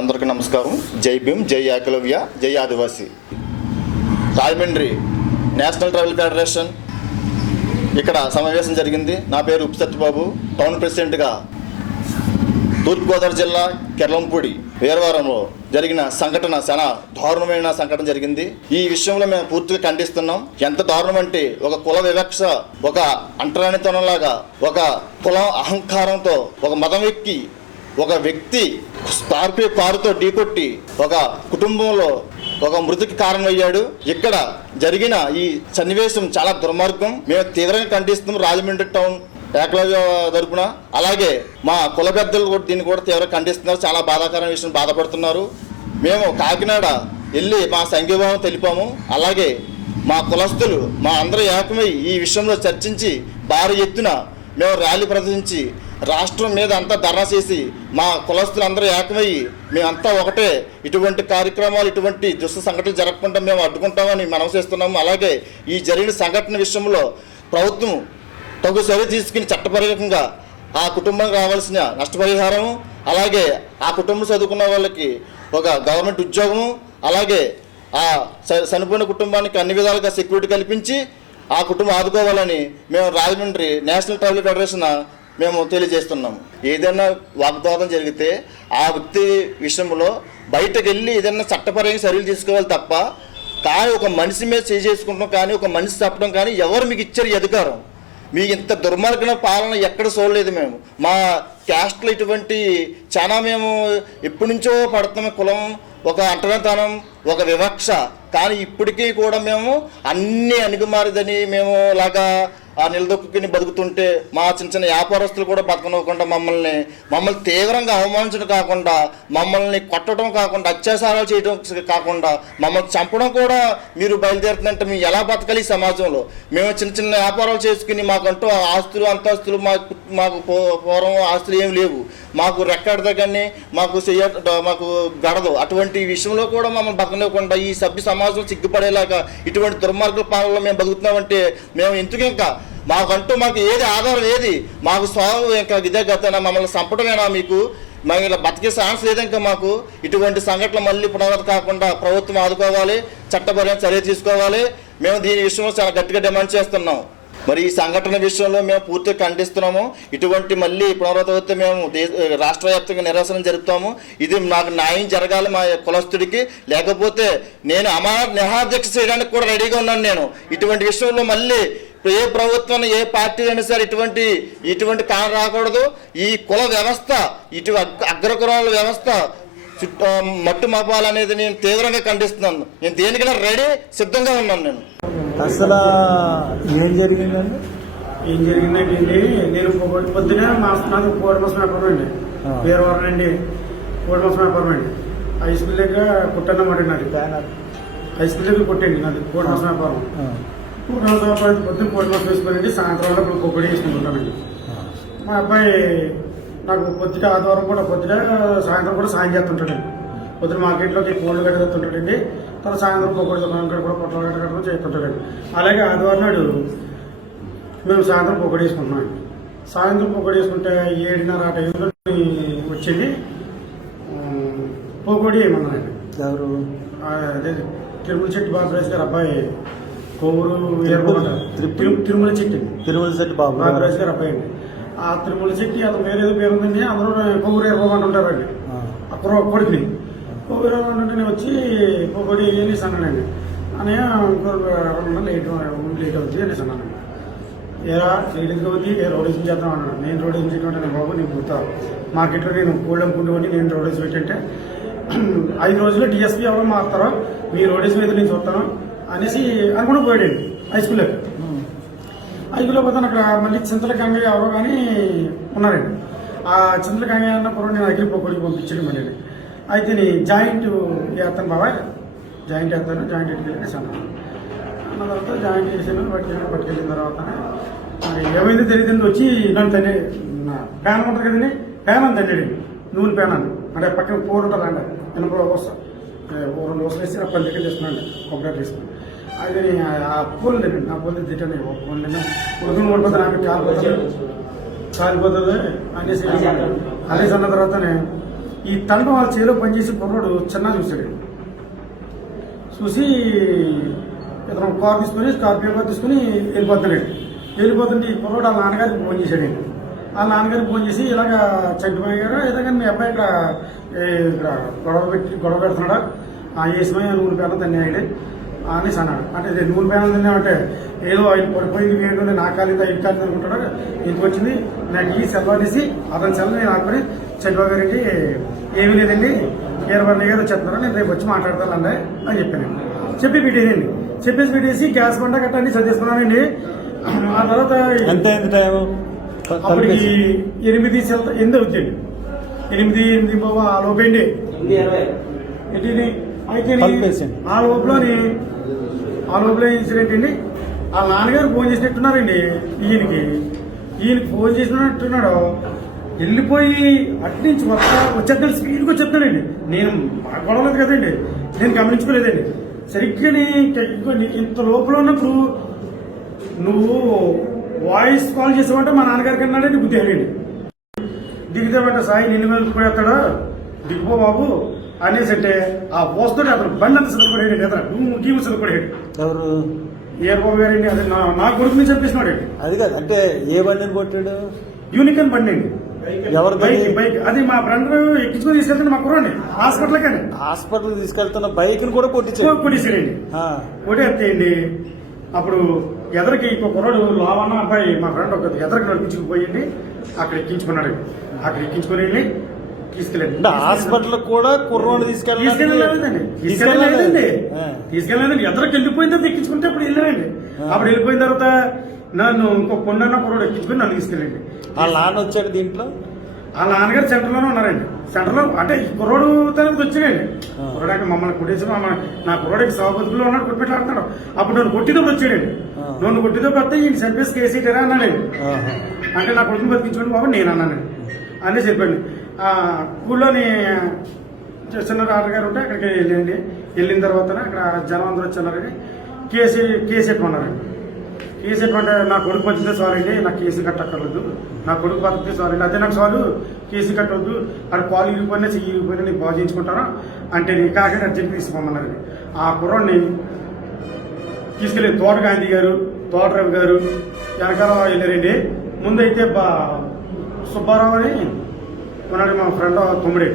అందరికీ నమస్కారం. జై భీమ్ జై ఏకలవ్య జై ఆదివాసి. Rajahmundry national travel federation. ఇక్కడ సమావేశం జరిగింది. నా పేరు ఉప్పు సత్యబాబు టౌన్ ప్రెసిడెంట్గా తూర్పుగోదావరి జిల్లా కెర్లంపూడి వీరవారంలో జరిగిన సంఘటన చాలా దారుణమైన సంఘటన జరిగింది. ఈ విషయంలో మేము పూర్తిగా ఖండిస్తున్నాం. ఎంత దారుణం అంటే ఒక కుల వివక్ష ఒక అంటరానితనంలాగా ఒక కులం అహంకారంతో ఒక మతం ఎక్కి ఒక వ్యక్తి స్కార్పియో కారుతో ఢీకొట్టి ఒక కుటుంబంలో ఒక మృతికి కారణమయ్యాడు. ఇక్కడ జరిగిన ఈ సన్నివేశం చాలా దుర్మార్గం. మేము తీవ్రంగా ఖండిస్తున్నాం రాజమండ్రి టౌన్ ఏకలవ్య తరపున. అలాగే మా కుల పెద్దలు కూడా దీన్ని కూడా తీవ్రంగా ఖండిస్తున్నారు. చాలా బాధాకరమైన విషయం బాధపడుతున్నారు. మేము కాకినాడ వెళ్ళి మా సంఘీభావం తెలిపాము. అలాగే మా కులస్తులు మా అందరూ ఏకమై ఈ విషయంలో చర్చించి భారీ ఎత్తున మేము ర్యాలీ ప్రదర్శించి రాష్ట్రం మీద అంతా ధర్నా చేసి మా కులస్తులు అందరూ ఏకమయ్యి మేమంతా ఒకటే. ఇటువంటి కార్యక్రమాలు ఇటువంటి దుష్ట సంఘటనలు జరగకుండా మేము అడ్డుకుంటామని మనం చేస్తున్నాము. అలాగే ఈ జరిగిన సంఘటన విషయంలో ప్రభుత్వం తగు చర్య తీసుకుని చట్టపరంగా ఆ కుటుంబం రావాల్సిన నష్టపరిహారం అలాగే ఆ కుటుంబం చదువుకున్న వాళ్ళకి ఒక గవర్నమెంట్ ఉద్యోగము అలాగే ఆ చనిపోయిన కుటుంబానికి అన్ని విధాలుగా సెక్యూరిటీ కల్పించి ఆ కుటుంబం ఆదుకోవాలని మేము రాజమండ్రి నేషనల్ ట్రావెల్ ఫెడరేషన్ మేము తెలియజేస్తున్నాము. ఏదైనా వాగ్వాదం జరిగితే ఆ వ్యక్తి విషయంలో బయటకు వెళ్ళి ఏదైనా చట్టపరమైన చర్యలు తీసుకోవాలి తప్ప కానీ ఒక మనిషి మీద చేసుకుంటాం కానీ ఒక మనిషి చెప్పడం కానీ ఎవరు మీకు ఇచ్చారు అధికారం? మీకు ఇంత దుర్మార్గన పాలన ఎక్కడ చూడలేదు మేము. మా క్యాస్ట్లో ఇటువంటి చాలా మేము ఎప్పటి నుంచో పడుతున్న కులం ఒక అంటనతనం ఒక వివక్ష. కానీ ఇప్పటికీ కూడా మేము అన్ని అణిగిమారిదని మేము లాగా ఆ నిలదొక్కుని బతుకుతుంటే మా చిన్న చిన్న వ్యాపారస్తులు కూడా బతకనివ్వకుండా మమ్మల్ని మమ్మల్ని తీవ్రంగా అవమానించడం కాకుండా మమ్మల్ని కొట్టడం కాకుండా అత్యాచారాలు చేయడం కాకుండా మమ్మల్ని చంపడం కూడా మీరు బయలుదేరుతుందంటే మేము ఎలా బతకాలి సమాజంలో? మేము చిన్న చిన్న వ్యాపారాలు చేసుకుని మాకంటూ ఆస్తులు అంతస్తులు మాకు మాకు పూ- పూర్వం ఆస్తులు ఏమి లేవు. మాకు రెక్కడదో మాకు చెయ్య మాకు గడదు. అటువంటి విషయంలో కూడా మమ్మల్ని బతకనివ్వకుండా ఈ సభ్య సమాజం సిగ్గుపడేలాగా ఇటువంటి దుర్మార్గ పాలనలో మేము బతుకుతున్నామంటే మేము ఎందుకు ఇంకా మాకంటూ మాకు ఏది ఆధారం ఏది? మాకు స్వామి ఇంకా ఇదే గతనా మమ్మల్ని చంపడమేనా మీకు? మేము ఇలా బతికే ఛాన్స్ లేదు ఇంకా మాకు. ఇటువంటి సంఘటనలు మళ్ళీ పునరావృతం కాకుండా ప్రభుత్వం ఆదుకోవాలి చట్టపరమైన చర్య తీసుకోవాలి. మేము దీని విషయంలో చాలా గట్టిగా డిమాండ్ చేస్తున్నాం. మరి ఈ సంఘటన విషయంలో మేము పూర్తిగా ఖండిస్తున్నాము. ఇటువంటి మళ్ళీ పునరావృతం అయితే మేము రాష్ట్ర వ్యాప్తంగా నిరసన జరుపుతాము. ఇది నాకు న్యాయం జరగాలి మా కులస్తుడికి. లేకపోతే నేను అమా నిహాధ్యక్ష చేయడానికి కూడా రెడీగా ఉన్నాను నేను. ఇటువంటి విషయంలో మళ్ళీ ఏ ప్రభుత్వం ఏ పార్టీ అయినా సరే ఇటువంటి ఇటువంటి కాలం రాకూడదు. ఈ కుల వ్యవస్థ ఇటు అగ్- అగ్రకులాల వ్యవస్థ చుట్టూ మట్టు మపాలనేది నేను తీవ్రంగా ఖండిస్తున్నాను. నేను దేనికైనా రెడీ సిద్ధంగా ఉన్నాను నేను. అసలు ఏం జరిగిందండి? ఏం జరిగిందంటే అండి నేను పొద్దునే మా కోడి మాసం వ్యాపారం అండి. వీరవరం అండి మాసం వ్యాపారం అండి. హై స్కూల్ దగ్గర కుట్టన్నమాట నాది. బ్యానర్. హై స్కూల్ దగ్గర కొట్టండి నాది మాసం వ్యాపారం. అయితే పొద్దున్న కోడి మాసం వేసుకోనండి సాయంత్రం ఇప్పుడు వేసుకుంటుంటానండి ఆ. మా అబ్బాయి నాకు పొద్దుట ఆదివారం కూడా పొద్దుట సాయంత్రం కూడా సాయం చేస్తుంటాడండి. పొద్దున మార్కెట్లోకి కోళ్ళు గడ్డ తెస్తుంటాడండి తన సాయంత్రం పొక్కడి దుకాణం కాడ పొట్ల గడ్డ చేస్తుంటాడండి. అలాగే ఆదివారం నాడు మేము సాయంత్రం పొక్కడి వేసుకుంటున్నాం సాయంత్రం పొక్కడి వేసుకుంటే ఏడున్నర ఆ టైంలో వచ్చింది. పొగడి ఏమన్నానండి ఎవరు? అదే తిరుమల చెట్టు బాబురాజు గారు అబ్బాయి తిరుపతి- తిరుమల. తిరుమల చెట్టు. తిరుమల శెట్టి బాబు బాబురాజు గారు. అబ్బాయి అండి ఆ తిరుమల చెట్టి అతను వేరే ఏదో పేరు ఉందండి. అందరూ కొవ్వూరు ఇరవమంట ఉంటారండి. ఆ, అక్కడ కొడుకుని. కొవ్వూరు ఇరవమంటే నేను వచ్చి పొగడి అనేసి అన్నానండి అని ఇంకో రెండు లేట్ లేట్ అవుతుంది అనేసి అన్నానండి ఏరా చేయడానికి అవుతుంది ఏ రోడేషన్ చేద్దాం అన్నాడు. నేను రోడేషన్ చేయడం బాబు నీకు గుర్తా. మార్కెట్లో నేను కోళ్ళు అమ్ముకుంటుకొని నేను రోడేషన్ పెట్టంటే ఐదు రోజుల్లో డిఎస్పీ ఎవరో మారుతారో మీ రోడేషన్ మీద నేను చూస్తాను. అనేసి అనుకుంటూ పోయాడండి హై స్కూల్లో ఉమ్, ఐదులో పోతాను అక్కడ మళ్ళీ చింతల గంగయ్య ఎవరో కానీ ఉన్నారండి. ఆ చింతల గంగయ్య అన్న నేను అఖిల పొక్కడికి పంపించడం మళ్ళీ అయితే నీ జాయింట్ చేస్తాను బాబాయ్ జాయింట్ వేస్తాను జాయింట్ ఎట్టుకెళ్ళి అన్నాను అన్న తర్వాత జాయింట్ చేసాను పట్టుకెళ్ళి పట్టుకెళ్ళిన తర్వాత మరి ఏమైంది తెలియదు వచ్చి నన్ను తల్లి ప్యాన్ ఉంటుంది కదండి ప్యాన్ అని తల్లి నూనె ప్యాన్ అని. అంటే పక్కన కూర ఉంటుంది అండి ఎనభై వస్తా ఓ రెండు రోజులు వేసి పది దగ్గర తీసుకున్నాను కొబ్బరి తీసుకుని అది ఆ పూలు తిన్నాను ఆ పూలు తిట్టాను పూలు నాకు కాలిపోతుంది కాలిపోతుంది అనేసి అనేసి అన్న తర్వాతనే ఈ తండ్రి వాళ్ళ చేలో పనిచేసి కుర్రాడు చిన్న చూశాడు. చూసి ఇతను కార్ తీసుకొని స్కార్పియో కార్ తీసుకుని వెళ్ళిపోతున్నాడు. వెళ్ళిపోతుంటే ఈ కుర్రోడు వాళ్ళ నాన్నగారికి ఫోన్ చేశాడు. వాళ్ళ నాన్నగారికి ఫోన్ చేసి ఇలాగ చంటిపోయి గారు ఏదైనా మీ అబ్బాయి ఇక్కడ ఏ, ఇక్కడ గొడవ పెట్టి గొడవ పెడుతున్నాడా? ఆ ఏసమై నూనె పేర్లు తన్నాడు అనేసి అన్నాడు. అంటే ఇది నూనె పేర్లు తిన్నామంటే ఏదో ఆయన పడిపోయింది వేడు నా కాలిందా ఈ కాలింది అనుకుంటాడు. ఇంటికి వచ్చింది? నాకు ఈ సెల్ అనేసి అతని సెల్ నేను ఆడుకొని చంటిబాబు గారికి ఏమీ లేదండి ఇరవై గారు చెప్తారా నేను రేపు వచ్చి మాట్లాడతానండి అని చెప్పాను. చెప్పి పెట్టేయండి చెప్పేసి పెట్టేసి గ్యాస్ బండ గట్ట అన్ని చదివేసుకున్నానండి ఆ తర్వాత ఎంత టైం అప్పటికి ఎనిమిది సెల్ ఎనిమిది అవుతుంది ఎనిమిది ఎనిమిది బాబు ఆ లోపండి ఏంటి అయితే. ఆ లోపలని ఆ లోపల ఇన్సిడెంట్ అండి ఆ నాన్నగారు ఫోన్ చేసినట్టున్నారండి ఈయనకి. ఈయనకి ఫోన్ చేసినట్టున్నాడు వెళ్ళిపోయి అటు నుంచి వస్తా వచ్చేద్దాం స్పీడ్కి వచ్చేస్తాడండి నేను గొడవలేదు కదండి. నేను గమనించుకోలేదండి. సరిగ్గా ఇంత లోపల ఉన్నప్పుడు నువ్వు వాయిస్ కాల్ చేసావంటే మా నాన్నగారికి అన్నాడండి బుద్ధి వెళ్ళండి దిగుతామంట సాయి నిన్ను వెళ్ళిపోతాడా దిగిపో బాబు. అనేసి అంటే ఆ పోస్తుంటే అతను బండి అతను నువ్వు గీము చదువుకోలేడు ఎవరు? ఏ బాబు గారండి? అది నా నా కొడుకు నుంచి చంపేసినాడు అది కాదు. అంటే ఏ బండిని కొట్టాడు? యూనికన్ బండి అండి. ఎవరు బైక్ బైక్. అది మా ఫ్రెండ్ ఎక్కించుకొని తీసుకెళ్తాను మా కుర్రాన్ని హాస్పిటల్ కానీ హాస్పిటల్ తీసుకెళ్తున్న బైక్ని కూడా కొట్టించాడు. కొట్టేసాడండి ఆ, కొట్టేయండి అప్పుడు ఎదరికి ఇంకో కుర్రాడు లావన్న అబ్బాయి మా ఫ్రెండ్ ఒక ఎదరికి నడిపించుకుపోయింది అక్కడ ఎక్కించుకున్నాడు. అక్కడ ఎక్కించుకుని వెళ్ళి తీసుకెళ్ళండి. హాస్పిటల్ కూడా కుర్రోని తీసుకెళ్ళాలి తీసుకెళ్ళలేదండి. తీసుకెళ్ళలేదండి. తీసుకెళ్ళలేదండి. ఎదరికి వెళ్ళిపోయిన తర్వాత ఎక్కించుకుంటే అప్పుడు వెళ్ళానండి అప్పుడు వెళ్ళిపోయిన తర్వాత నన్ను ఇంకో పొన్నన్న కుర్రాడు ఎక్కించుకుని నన్ను తీసుకెళ్ళండి. వాళ్ళ నాన్న వచ్చాడు దీంట్లో? ఆ నాన్నగారు సెంటర్లోనే ఉన్నారండి. సెంటర్లో అంటే ఈ కుర్రోడు తనకు వచ్చాడండి ఆ. కుర్రోడానికి మమ్మల్ని కొట్టేసి మమ్మల్ని నా కుర్రోడికి సభపతిలో ఉన్నాడు కొట్టిపెట్లాడుతున్నాడు అప్పుడు నన్ను కొట్టిదప్పుడు వచ్చాడండి. ఆ. నన్ను కొట్టిదప్పుడు వస్తే ఈయన చంపేసి కేసీటారా అన్నాడండి. ఆహా. అంటే నా కొడుకుని బతికించుకోండి బాబు నేను అన్నానండి. అన్నీ చెప్పండి. ఆ ఊళ్ళోని చిన్న డాక్టర్ గారు ఉంటే అక్కడికి వెళ్ళండి. వెళ్ళిన తర్వాత అక్కడ జనం అందరూ వచ్చారని కేసు కేసు ఎట్టుకున్నారండి కేసు ఎట్టుకుంటే నా కొడుకు వచ్చిందే సారీ అండి నాకు కేసు కట్టక్కర్లేదు. నా కొడుకు బతికితే సారీ అండి అదే నాకు సాలు కేసు కట్టవద్దు అక్కడ పాలు ఇరిగిపోయినా చెయ్యి ఇరిగిపోయినా నీకు బాగు చేయించుకుంటాను అంటే నేను కాకినాడ అర్జెంట్ తీసుకోమన్నారండి ఆ కుర్రాన్ని తీసుకెళ్ళి తోట గాంధీ గారు తోట రవి గారు వెనకాల వెళ్ళారండి. ముందైతే బా సుబ్బారావు అని ఉన్నాడు మా ఫ్రెండ్ తమ్ముడే.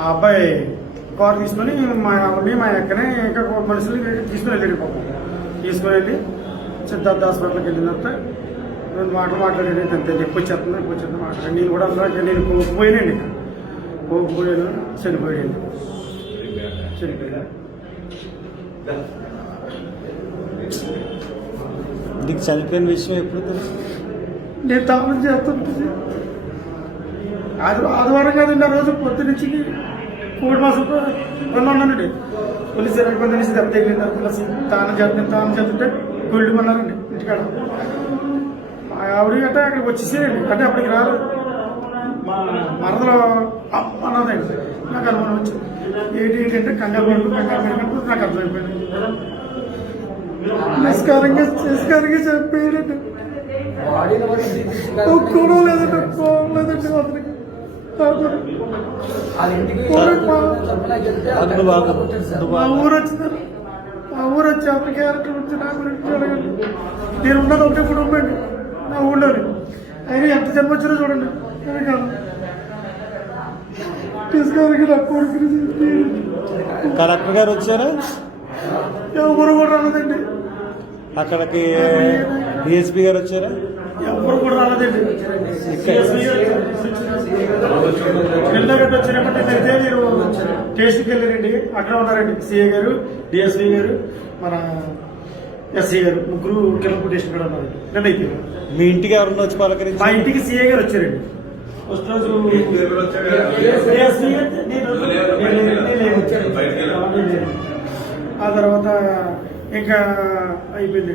ఆ అబ్బాయి కారు తీసుకొని మా ఆవిడని మా అక్కనే ఇంకా మనుషులు తీసుకుని వెళ్ళాడు పాపం. తీసుకుని వెళ్ళి సిద్ధార్థ హాస్పిటల్కి వెళ్ళిన తర్వాత రెండు మాటలు మాట్లాడాడు. అంతే ఎక్కువ వచ్చేస్తుంది ఎక్కువ వచ్చేస్తుంది మాట్లాడి నేను కూడా అందులో నేను పోయినండి పోయిపోయాను చనిపోయాడు. చనిపోయాడు. నీకు చనిపోయిన విషయం ఎప్పుడు తెలుసు? నేను తాపం చేస్తుంటుంది ఆది ఆదివారం కాదండి ఆ రోజు పొద్దు నుంచి కోడి మాసం కొన్న ఉన్నానండి పోలీసు మంది నుంచి దెబ్బ తగిలింది. పిల్లసి తాను చేస్తాను తాను చేస్తుంటే గుళ్ళు కొన్నారండి ఇంటికాడ. ఆవిడ గట్ట అక్కడికి వచ్చేసేయండి. అంటే అప్పటికి రారు మా మరదలో అన్నదండి నాకు అనుమానం వచ్చింది. ఏంటి ఏంటంటే కంగారు పడుతూ కంగారు పడినప్పుడు నాకు అర్థమైపోయింది. నిస్కారంగా నిస్కారంగా చెప్పేయండి ఒక్కడో ఫోన్ లేదండి అతనికి. మా ఊరు వచ్చింది మా ఊరు వచ్చి అతని క్యారెక్టర్ గురించి నా గురించి అడగండి నేను ఉన్నది ఒకటే కుటుంబం అండి నా ఊళ్ళోని అయినా ఎంత జన్మ వచ్చినా చూడండి కాదు తీసుకొని నా చెప్పి కలెక్టర్ గారు వచ్చారా? ఎవరు కూడా రాలేదండి. అక్కడికి డిఎస్పీ గారు వచ్చారా? ఎవరు కూడా రాలేదండి. ఇక్కడ నిన్నగట్ట వచ్చినప్పటి అయితే మీరు స్టేషన్కి వెళ్ళారండి. అక్కడ ఉన్నారండి సిఏ గారు డిఎస్పీ గారు మన ఎస్సీ గారు. ముగ్గురు కిలపు స్టేషన్ కూడా ఉన్నారు నిన్న అయితే. మీ ఇంటికి ఎవరన్నా వచ్చి మా పలకరించి ఇంటికి సిఏ గారు వచ్చారండి. ఫస్ట్ రోజు. ఆ, తర్వాత ఇంకా అయిపోయింది